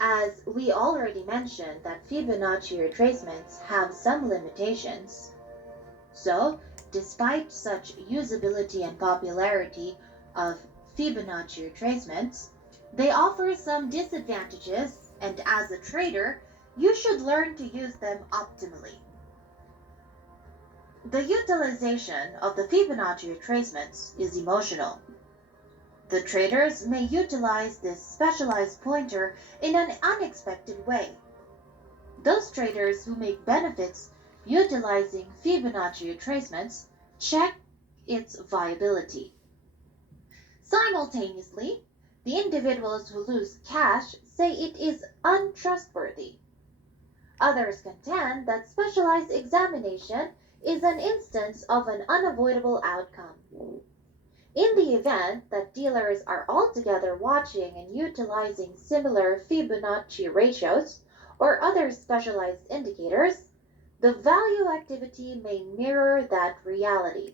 As we already mentioned that Fibonacci retracements have some limitations, so despite such usability and popularity of Fibonacci retracements, they offer some disadvantages, and as a trader, you should learn to use them optimally. The utilization of the Fibonacci retracements is emotional. The traders may utilize this specialized pointer in an unexpected way. Those traders who make benefits utilizing Fibonacci retracements check its viability. Simultaneously, the individuals who lose cash say it is untrustworthy. Others contend that specialized examination is an instance of an unavoidable outcome. In the event that dealers are altogether watching and utilizing similar Fibonacci ratios or other specialized indicators, the value activity may mirror that reality.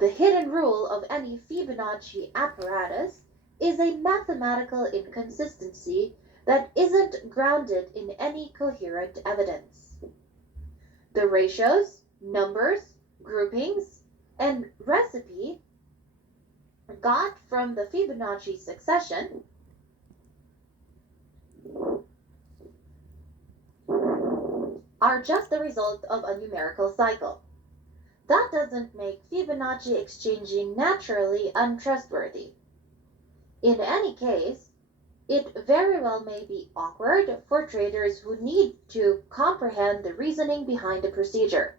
The hidden rule of any Fibonacci apparatus is a mathematical inconsistency that isn't grounded in any coherent evidence. The ratios, numbers, groupings, and recipe got from the Fibonacci succession are just the result of a numerical cycle. That doesn't make Fibonacci exchanging naturally untrustworthy. In any case, it very well may be awkward for traders who need to comprehend the reasoning behind a procedure.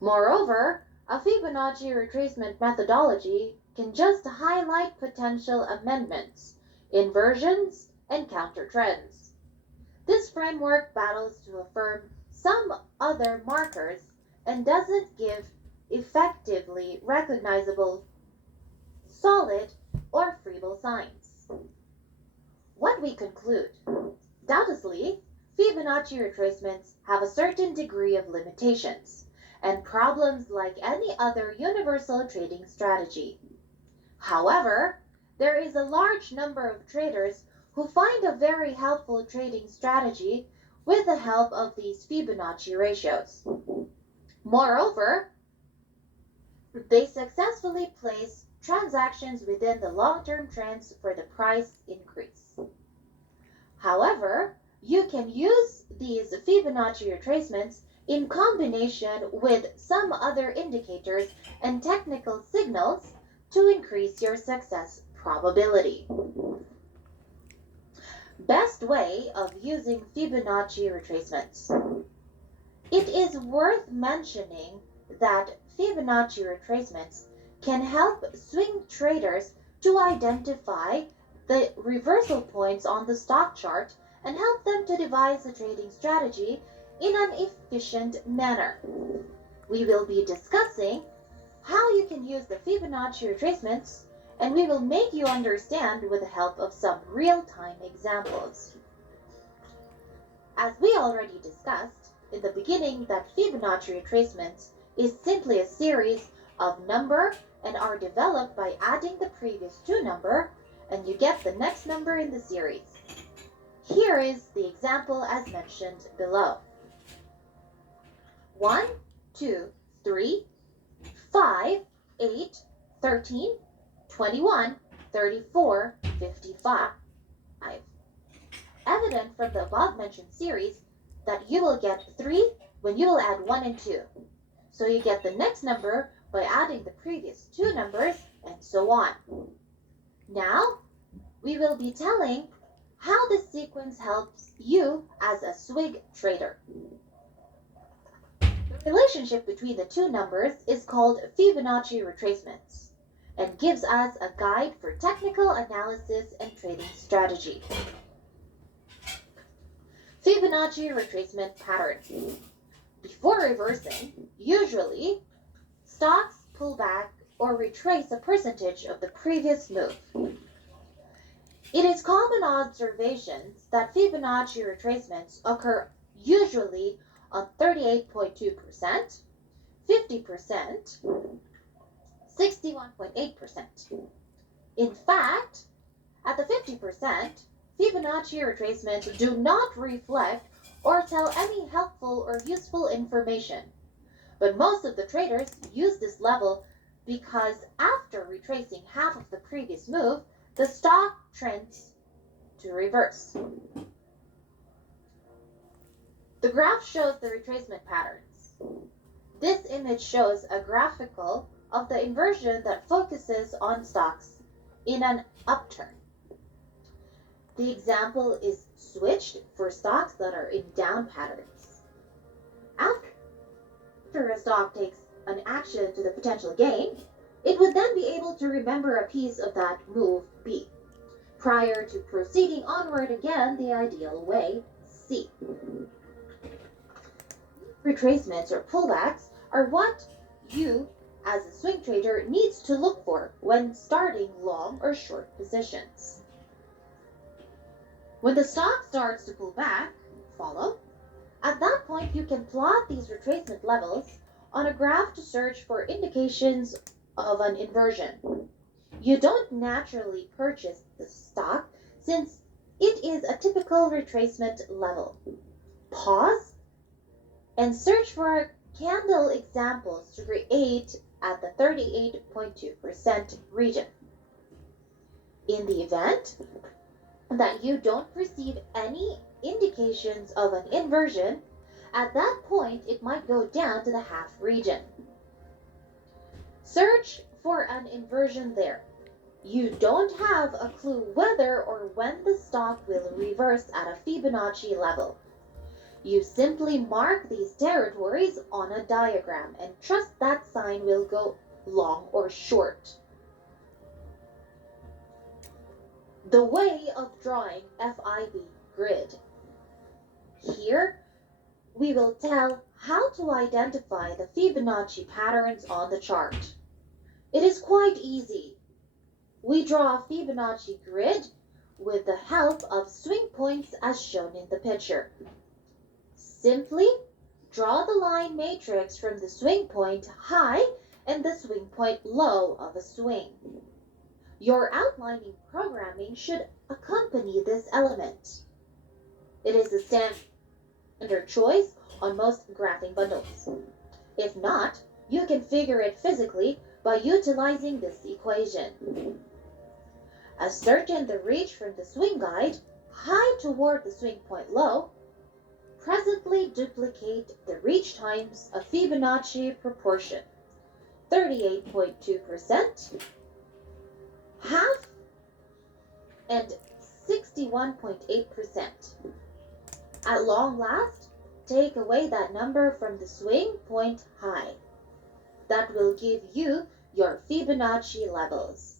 Moreover, a Fibonacci retracement methodology can just highlight potential amendments, inversions, and counter trends. This framework battles to affirm some other markers and doesn't give effectively recognizable, solid, or feeble signs. What we conclude: doubtlessly, Fibonacci retracements have a certain degree of limitations and problems like any other universal trading strategy. However, there is a large number of traders who find a very helpful trading strategy with the help of these Fibonacci ratios. Moreover, they successfully place transactions within the long-term trends for the price increase. However, you can use these Fibonacci retracements in combination with some other indicators and technical signals to increase your success probability. Best way of using Fibonacci retracements. It is worth mentioning that Fibonacci retracements can help swing traders to identify the reversal points on the stock chart and help them to devise a trading strategy in an efficient manner. We will be discussing how you can use the Fibonacci retracements, and we will make you understand with the help of some real-time examples. As we already discussed in the beginning, that Fibonacci retracements is simply a series of number and are developed by adding the previous two number, and you get the next number in the series. Here is the example as mentioned below. 1, 2, 3, 5, 8, 13, 21, 34, 55. Evident from the above mentioned series that you will get 3 when you will add 1 and 2. So you get the next number by adding the previous two numbers, and so on. Now, we will be telling how this sequence helps you as a swing trader. The relationship between the two numbers is called Fibonacci retracements and gives us a guide for technical analysis and trading strategy. Fibonacci retracement pattern. Before reversing, usually, stocks pull back or retrace a percentage of the previous move. It is common observations that Fibonacci retracements occur usually on 38.2%, 50%, 61.8%. In fact, at the 50%, Fibonacci retracements do not reflect or tell any helpful or useful information, but most of the traders use this level because after retracing half of the previous move, the stock trends to reverse. The graph shows the retracement patterns. This image shows a graphical of the inversion that focuses on stocks in an upturn. The example is switched for stocks that are in down patterns. After a stock takes an action to the potential gain, it would then be able to remember a piece of that move B, prior to proceeding onward again the ideal way C. Retracements or pullbacks are what you, as a swing trader, needs to look for when starting long or short positions. When the stock starts to pull back, follow. At that point, you can plot these retracement levels on a graph to search for indications of an inversion. You don't naturally purchase the stock since it is a typical retracement level. Pause and search for candle examples to create at the 38.2% region. In the event that you don't perceive any indications of an inversion, at that point it might go down to the half region. Search for an inversion there. You don't have a clue whether or when the stock will reverse at a Fibonacci level. You simply mark these territories on a diagram and trust that sign will go long or short. The way of drawing FIB grid. Here, we will tell how to identify the Fibonacci patterns on the chart. It is quite easy. We draw a Fibonacci grid with the help of swing points as shown in the picture. Simply draw the line matrix from the swing point high and the swing point low of a swing. Your outlining programming should accompany this element. It is the standard choice on most graphing bundles. If not, you can figure it physically by utilizing this equation. Ascertain the reach from the swing guide high toward the swing point low. Presently duplicate the reach times a Fibonacci proportion, 38.2%, half, and 61.8%. At long last, take away that number from the swing point high. That will give you your Fibonacci levels.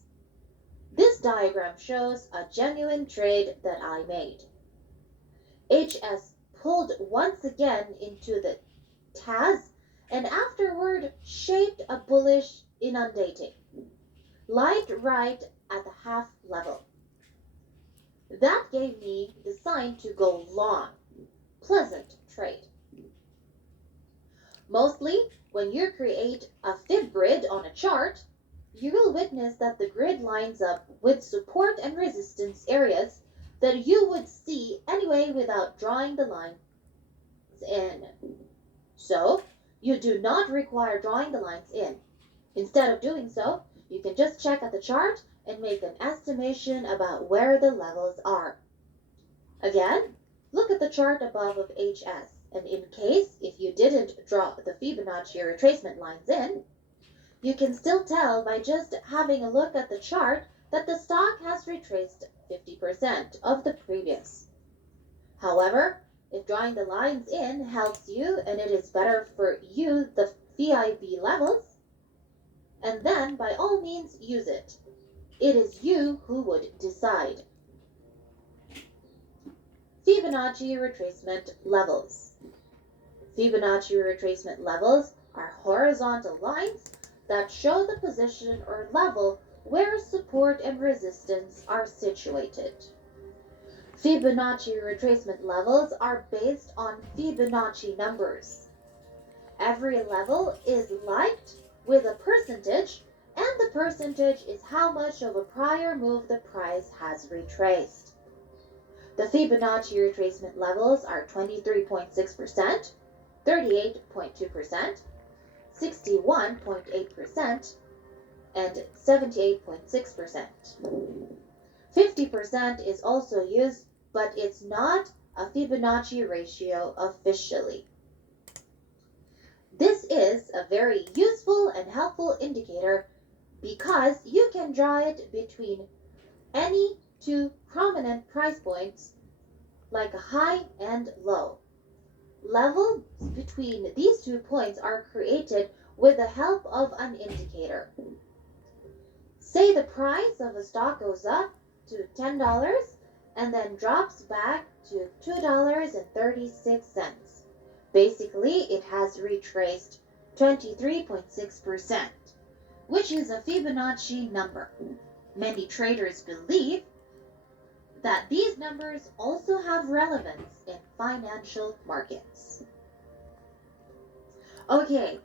This diagram shows a genuine trade that I made. HS pulled once again into the TAS and afterward shaped a bullish inundating, light right at the half level. That gave me the sign to go long. Pleasant trade. Mostly, when you create a fib grid on a chart, you will witness that the grid lines up with support and resistance areas that you would see anyway without drawing the lines in. So, you do not require drawing the lines in. Instead of doing so, you can just check at the chart and make an estimation about where the levels are. Again, look at the chart above of HS, and in case if you didn't draw the Fibonacci retracement lines in, you can still tell by just having a look at the chart that the stock has retraced 50% of the previous. However, if drawing the lines in helps you and it is better for you the FIB levels, and then by all means use it. It is you who would decide. Fibonacci retracement levels. Fibonacci retracement levels are horizontal lines that show the position or level where support and resistance are situated. Fibonacci retracement levels are based on Fibonacci numbers. Every level is liked with a percentage, and the percentage is how much of a prior move the price has retraced. The Fibonacci retracement levels are 23.6%, 38.2%, 61.8%, and 78.6%. 50% is also used, but it's not a Fibonacci ratio officially. This is a very useful and helpful indicator because you can draw it between any two prominent price points like a high and low. Levels between these 2 points are created with the help of an indicator. Say the price of a stock goes up to $10 and then drops back to $2.36. Basically, it has retraced 23.6%, which is a Fibonacci number. Many traders believe that these numbers also have relevance in financial markets. Okay,